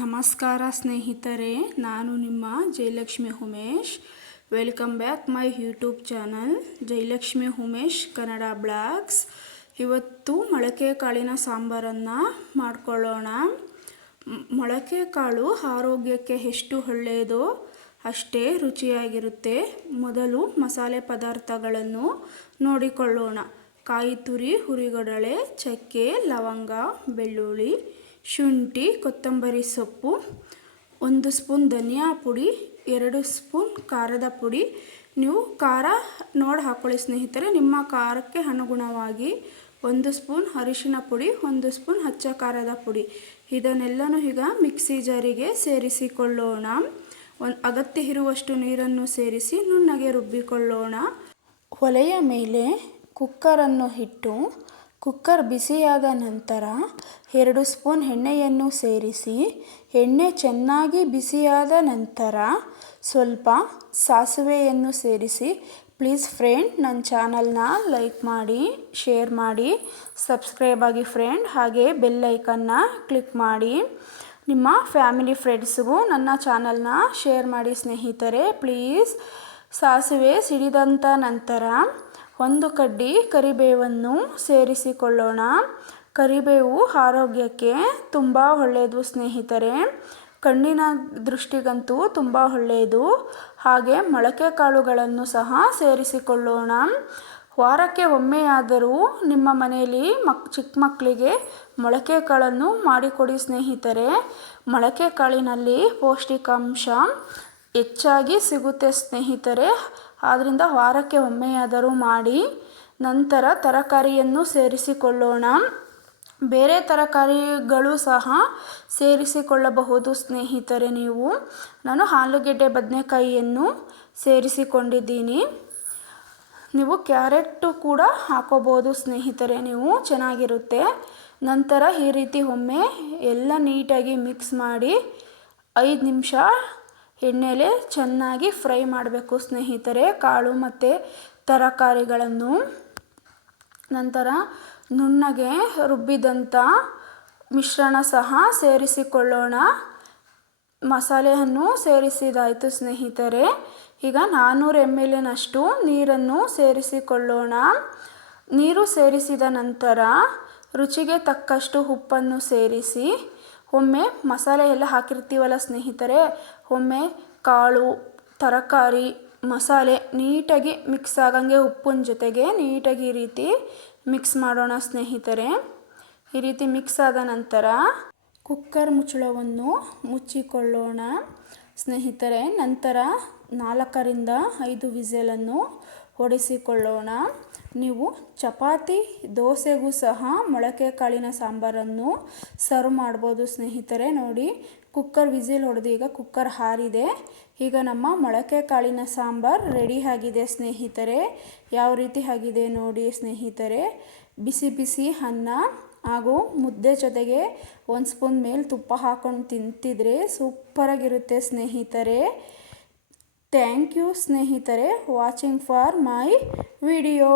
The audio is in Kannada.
ನಮಸ್ಕಾರ ಸ್ನೇಹಿತರೆ, ನಾನು ನಿಮ್ಮ Jayalakshmi Umesh. Welcome back my YouTube channel Jayalakshmi Umesh Kannada blogs. ಇವತ್ತು ಮೊಳಕೆ ಕಾಳಿನ ಸಾಂಬಾರನ್ನು ಮಾಡ್ಕೊಳ್ಳೋಣ. ಮೊಳಕೆ ಕಾಳು ಆರೋಗ್ಯಕ್ಕೆ ಎಷ್ಟು ಒಳ್ಳೆಯದೋ ಅಷ್ಟೇ ರುಚಿಯಾಗಿರುತ್ತೆ. ಮೊದಲು ಮಸಾಲೆ ಪದಾರ್ಥಗಳನ್ನು ನೋಡಿಕೊಳ್ಳೋಣ. ಕಾಯಿ ತುರಿ, ಹುರಿಗಡಲೆ, ಚಕ್ಕೆ, ಲವಂಗ, ಬೆಳ್ಳುಳ್ಳಿ, ಶುಂಠಿ, ಕೊತ್ತಂಬರಿ ಸೊಪ್ಪು, 1 ಸ್ಪೂನ್ ಧನಿಯಾ ಪುಡಿ, 2 ಸ್ಪೂನ್ ಖಾರದ ಪುಡಿ. ನೀವು ಖಾರ ನೋಡಿ ಹಾಕ್ಕೊಳ್ಳಿ ಸ್ನೇಹಿತರೆ, ನಿಮ್ಮ ಖಾರಕ್ಕೆ ಅನುಗುಣವಾಗಿ. 1 ಸ್ಪೂನ್ ಅರಿಶಿನ ಪುಡಿ, 1 ಸ್ಪೂನ್ ಅಚ್ಚ ಖಾರದ ಪುಡಿ. ಇದನ್ನೆಲ್ಲನೂ ಈಗ ಮಿಕ್ಸಿ ಜಾರಿಗೆ ಸೇರಿಸಿಕೊಳ್ಳೋಣ. ಅಗತ್ಯ ಇರುವಷ್ಟು ನೀರನ್ನು ಸೇರಿಸಿ ನುಣ್ಣಗೆ ರುಬ್ಬಿಕೊಳ್ಳೋಣ. ಒಲೆಯ ಮೇಲೆ ಕುಕ್ಕರನ್ನು ಇಟ್ಟು ಕುಕ್ಕರ್ ಬಿಸಿಯಾದ ನಂತರ 2 ಸ್ಪೂನ್ ಎಣ್ಣೆಯನ್ನು ಸೇರಿಸಿ, ಎಣ್ಣೆ ಚೆನ್ನಾಗಿ ಬಿಸಿಯಾದ ನಂತರ ಸ್ವಲ್ಪ ಸಾಸಿವೆಯನ್ನು ಸೇರಿಸಿ. ಪ್ಲೀಸ್ ಫ್ರೆಂಡ್, ನನ್ನ ಚಾನಲ್ನ ಲೈಕ್ ಮಾಡಿ, ಶೇರ್ ಮಾಡಿ, ಸಬ್ಸ್ಕ್ರೈಬ್ ಆಗಿ ಫ್ರೆಂಡ್. ಹಾಗೆ ಬೆಲ್ ಐಕನ್ನ ಕ್ಲಿಕ್ ಮಾಡಿ. ನಿಮ್ಮ ಫ್ಯಾಮಿಲಿ ಫ್ರೆಂಡ್ಸ್ಗೂ ನನ್ನ ಚಾನಲ್ನ ಶೇರ್ ಮಾಡಿ ಸ್ನೇಹಿತರೆ ಪ್ಲೀಸ್. ಸಾಸಿವೆ ಸಿಡಿದಂಥ ನಂತರ 1 ಕಡ್ಡಿ ಕರಿಬೇವನ್ನು ಸೇರಿಸಿಕೊಳ್ಳೋಣ. ಕರಿಬೇವು ಆರೋಗ್ಯಕ್ಕೆ ತುಂಬ ಒಳ್ಳೆಯದು ಸ್ನೇಹಿತರೆ, ಕಣ್ಣಿನ ದೃಷ್ಟಿಗಂತೂ ತುಂಬ ಒಳ್ಳೆಯದು. ಹಾಗೆ ಮೊಳಕೆ ಕಾಳುಗಳನ್ನು ಸಹ ಸೇರಿಸಿಕೊಳ್ಳೋಣ. ವಾರಕ್ಕೆ ಒಮ್ಮೆಯಾದರೂ ನಿಮ್ಮ ಮನೆಯಲ್ಲಿ ಚಿಕ್ಕ ಮಕ್ಕಳಿಗೆ ಮೊಳಕೆ ಕಾಳನ್ನು ಮಾಡಿಕೊಡಿ ಸ್ನೇಹಿತರೆ. ಮೊಳಕೆ ಕಾಳಿನಲ್ಲಿ ಪೌಷ್ಟಿಕಾಂಶ ಹೆಚ್ಚಾಗಿ ಸಿಗುತ್ತೆ ಸ್ನೇಹಿತರೆ. ಆದ್ದರಿಂದ ವಾರಕ್ಕೆ ಒಮ್ಮೆಯಾದರೂ ಮಾಡಿ. ನಂತರ ತರಕಾರಿಯನ್ನು ಸೇರಿಸಿಕೊಳ್ಳೋಣ. ಬೇರೆ ತರಕಾರಿಗಳು ಸಹ ಸೇರಿಸಿಕೊಳ್ಳಬಹುದು ಸ್ನೇಹಿತರೆ ನೀವು. ನಾನು ಆಲೂಗೆಡ್ಡೆ, ಬದನೆಕಾಯಿಯನ್ನು ಸೇರಿಸಿಕೊಂಡಿದ್ದೀನಿ. ನೀವು ಕ್ಯಾರೆಟು ಕೂಡ ಹಾಕೋಬೋದು ಸ್ನೇಹಿತರೆ, ನೀವು ಚೆನ್ನಾಗಿರುತ್ತೆ. ನಂತರ ಈ ರೀತಿ ಒಮ್ಮೆ ಎಲ್ಲ ನೀಟಾಗಿ ಮಿಕ್ಸ್ ಮಾಡಿ 5 ನಿಮಿಷ ಎಣ್ಣೆಲೆ ಚೆನ್ನಾಗಿ ಫ್ರೈ ಮಾಡಬೇಕು ಸ್ನೇಹಿತರೆ, ಕಾಳು ಮತ್ತು ತರಕಾರಿಗಳನ್ನು. ನಂತರ ನುಣ್ಣಗೆ ರುಬ್ಬಿದಂಥ ಮಿಶ್ರಣ ಸಹ ಸೇರಿಸಿಕೊಳ್ಳೋಣ. ಮಸಾಲೆಯನ್ನು ಸೇರಿಸಿದಾಯಿತು ಸ್ನೇಹಿತರೆ. ಈಗ 400 ml ನೀರನ್ನು ಸೇರಿಸಿಕೊಳ್ಳೋಣ. ನೀರು ಸೇರಿಸಿದ ನಂತರ ರುಚಿಗೆ ತಕ್ಕಷ್ಟು ಉಪ್ಪನ್ನು ಸೇರಿಸಿ ಒಮ್ಮೆ ಮಸಾಲೆ ಎಲ್ಲ ಹಾಕಿರ್ತೀವಲ್ಲ ಸ್ನೇಹಿತರೆ, ಒಮ್ಮೆ ಕಾಳು, ತರಕಾರಿ, ಮಸಾಲೆ ನೀಟಾಗಿ ಮಿಕ್ಸ್ ಆಗಂಗೆ ಉಪ್ಪಿನ ಜೊತೆಗೆ ನೀಟಾಗಿ ಈ ರೀತಿ ಮಿಕ್ಸ್ ಮಾಡೋಣ ಸ್ನೇಹಿತರೆ. ಈ ರೀತಿ ಮಿಕ್ಸ್ ಆದ ನಂತರ ಕುಕ್ಕರ್ ಮುಚ್ಚಳವನ್ನು ಮುಚ್ಚಿಕೊಳ್ಳೋಣ ಸ್ನೇಹಿತರೆ. ನಂತರ 4ರಿಂದ 5 ವಿಸಲನ್ನು ಹೊಡೆಸಿಕೊಳ್ಳೋಣ. ನೀವು ಚಪಾತಿ, ದೋಸೆಗೂ ಸಹ ಮೊಳಕೆ ಕಾಳಿನ ಸಾಂಬಾರನ್ನು ಸರ್ವ್ ಮಾಡ್ಬೋದು ಸ್ನೇಹಿತರೆ. ನೋಡಿ, ಕುಕ್ಕರ್ ವಿಸಿಲ್ ಹೊಡೆದು ಈಗ ಕುಕ್ಕರ್ ಆರಿದೆ. ಈಗ ನಮ್ಮ ಮೊಳಕೆ ಕಾಳಿನ ಸಾಂಬಾರ್ ರೆಡಿ ಆಗಿದೆ ಸ್ನೇಹಿತರೆ. ಯಾವ ರೀತಿ ಆಗಿದೆ ನೋಡಿ ಸ್ನೇಹಿತರೆ. ಬಿಸಿ ಬಿಸಿ ಅನ್ನ ಹಾಗೂ ಮುದ್ದೆ ಜೊತೆಗೆ 1 ಸ್ಪೂನ್ ಮೇಲೆ ತುಪ್ಪ ಹಾಕೊಂಡು ತಿಂತಿದ್ರೆ ಸೂಪರಾಗಿರುತ್ತೆ ಸ್ನೇಹಿತರೆ. ಥ್ಯಾಂಕ್ ಯು ಸ್ನೇಹಿತರೆ ವಾಚಿಂಗ್ ಫಾರ್ ಮೈ ವಿಡಿಯೋ.